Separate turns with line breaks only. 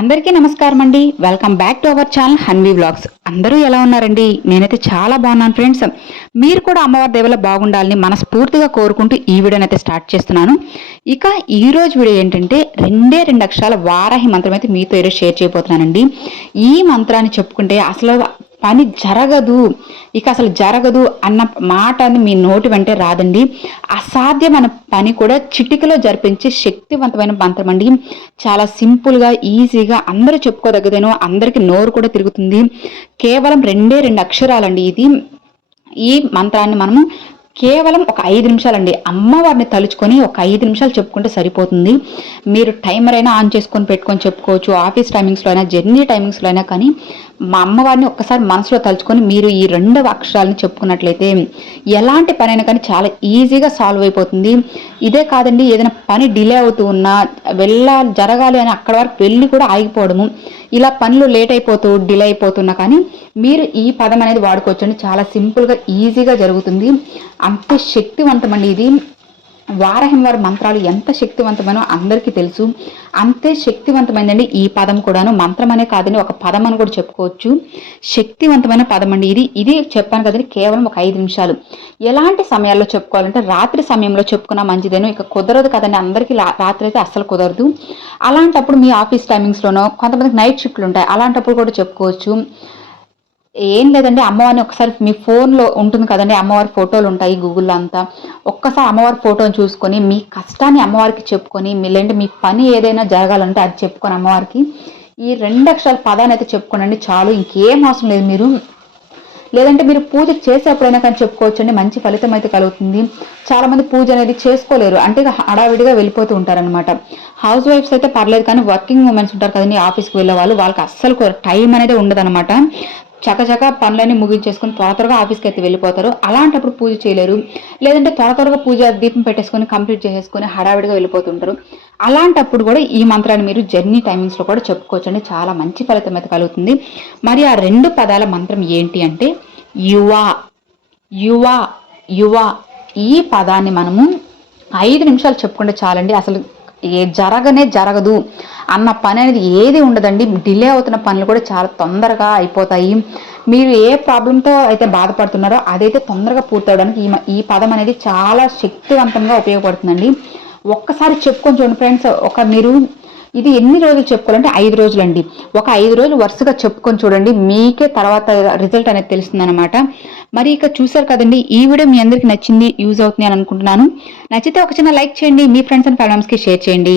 అందరికీ నమస్కారం అండి welcome back to our channel Hanvi vlogs అందరూ ఎలా ఉన్నారండి? నేనైతే చాలా బాగున్నాను ఫ్రెండ్స్. మీరు కూడా అమ్మవారి దేవుల బాగుండాలని మనస్ఫూర్తిగా కోరుకుంటూ ఈ వీడియోనైతే అయితే స్టార్ట్ చేస్తున్నాను. ఇక ఈ రోజు వీడియో ఏంటంటే రెండే రెండు అక్షరాల వారాహి మంత్రం అయితే మీతో ఈరోజు షేర్ చేయబోతున్నానండి. ఈ మంత్రాన్ని చెప్పుకుంటే అసలు పని జరగదు. ఇక అసలు జరగదు అన్న మాట అని మీ నోటి వెంటే రాదండి. అసాధ్యమైన పని కూడా చిటికలో జరిపించే శక్తివంతమైన మంత్రం అండి. చాలా సింపుల్గా ఈజీగా అందరూ చెప్పుకోదగ్గదేనో అందరికీ నోరు కూడా తిరుగుతుంది. కేవలం రెండే రెండు అక్షరాలండి ఇది. ఈ మంత్రాన్ని మనము కేవలం ఒక ఐదు నిమిషాలండి. అమ్మవారిని తలుచుకొని ఒక ఐదు నిమిషాలు చెప్పుకుంటే సరిపోతుంది. మీరు టైమర్ అయినా ఆన్ చేసుకొని పెట్టుకొని చెప్పుకోవచ్చు. ఆఫీస్ టైమింగ్స్లో అయినా జర్నీ టైమింగ్స్లో అయినా కానీ మా అమ్మవారిని ఒక్కసారి మనసులో తలుచుకొని మీరు ఈ రెండవ అక్షరాలను చెప్పుకున్నట్లయితే ఎలాంటి పనైనా కానీ చాలా ఈజీగా సాల్వ్ అయిపోతుంది. ఇదే కాదండి ఏదైనా పని డిలే అవుతూ ఉన్నా వెళ్ళాలి జరగాలి అని అక్కడ వరకు వెళ్ళి కూడా ఆగిపోవడము. ఇలా పనులు లేట్ అయిపోతూ డిలే అయిపోతున్నా కానీ మీరు ఈ పదం అనేది వాడుకోవచ్చండి. చాలా సింపుల్గా ఈజీగా జరుగుతుంది. అంత శక్తివంతమండి ఇది. వారహిం వారి మంత్రాలు ఎంత శక్తివంతమైనో అందరికీ తెలుసు. అంతే శక్తివంతమైందండి ఈ పదం కూడాను. మంత్రం అనే కాదని ఒక పదం అని కూడా చెప్పుకోవచ్చు. శక్తివంతమైన పదం అండి ఇది. ఇది చెప్పాను కదండి కేవలం ఒక ఐదు నిమిషాలు. ఎలాంటి సమయాల్లో చెప్పుకోవాలంటే రాత్రి సమయంలో చెప్పుకున్నా మంచిదేనో. ఇక కుదరదు కదండి అందరికీ రాత్రి అయితే అస్సలు కుదరదు. అలాంటప్పుడు మీ ఆఫీస్ టైమింగ్స్లోనో కొంతమందికి నైట్ షిఫ్ట్లు ఉంటాయి అలాంటప్పుడు కూడా చెప్పుకోవచ్చు. ఏం లేదండి అమ్మవారిని ఒకసారి మీ ఫోన్లో ఉంటుంది కదండి అమ్మవారి ఫోటోలు ఉంటాయి గూగుల్లో అంతా. ఒక్కసారి అమ్మవారి ఫోటోని చూసుకొని మీ కష్టాన్ని అమ్మవారికి చెప్పుకొని మీ లేదంటే మీ పని ఏదైనా జరగాలంటే అది చెప్పుకొని అమ్మవారికి. ఈ రెండు అక్షరాల పదాన్ని అయితే చెప్పుకోనండి చాలు. ఇంకేం అవసరం లేదు మీరు. లేదంటే మీరు పూజ చేసేప్పుడైనా కానీ చెప్పుకోవచ్చండి మంచి ఫలితం అయితే కలుగుతుంది. చాలామంది పూజ అనేది చేసుకోలేరు అంటే హడావిడిగా వెళ్ళిపోతూ ఉంటారనమాట హౌస్ వైఫ్స్ అయితే పర్లేదు కానీ వర్కింగ్ ఉమెన్స్ ఉంటారు కదండి ఆఫీస్కి వెళ్ళే వాళ్ళు వాళ్ళకి అస్సలు టైం అనేది ఉండదన్నమాట. చకచక పనులన్నీ ముగించేసుకొని త్వర త్వరగా ఆఫీస్కి అయితే వెళ్ళిపోతారు. అలాంటప్పుడు పూజ చేయలేరు. లేదంటే త్వర త్వరగా పూజ దీపం పెట్టేసుకొని కంప్లీట్ చేసేసుకొని హడావిడిగా వెళ్ళిపోతుంటారు. అలాంటప్పుడు కూడా ఈ మంత్రాన్ని మీరు జర్నీ టైమింగ్స్లో కూడా చెప్పుకోవచ్చండి. చాలా మంచి ఫలితం అయితే కలుగుతుంది. మరి ఆ రెండు పదాల మంత్రం ఏంటి అంటే యువ యువ యువ ఈ పదాన్ని మనము ఐదు నిమిషాలు చెప్పుకుంటే చాలండి. అసలు ఏ జరగనే జరగదు. అన్న పని అనేది ఏది ఉండదండి. డిలే అవుతున్న పనులు కూడా చాలా తొందరగా అయిపోతాయి. మీరు ఏ ప్రాబ్లంతో అయితే బాధపడుతున్నారో అదైతే తొందరగా పూర్తవడానికి ఈ ఈ పదం అనేది చాలా శక్తివంతంగా ఉపయోగపడుతుందండి. ఒక్కసారి చెప్పుకొని చూడండి ఫ్రెండ్స్. ఒక మీరు ఇది ఎన్ని రోజులు చెప్పుకోవాలంటే ఐదు రోజులు అండి ఒక ఐదు రోజులు వరుసగా చెప్పుకొని చూడండి. మీకే తర్వాత రిజల్ట్ అనేది తెలుస్తుంది అనమాట మరి ఇక చూసారు కదండి ఈ వీడియో మీ అందరికి నచ్చింది యూజ్ అవుతుంది అని అనుకుంటున్నాను. నచ్చితే ఒక చిన్న లైక్ చేయండి. మీ ఫ్రెండ్స్ అండ్ ఫ్యామిలీస్కి షేర్ చేయండి.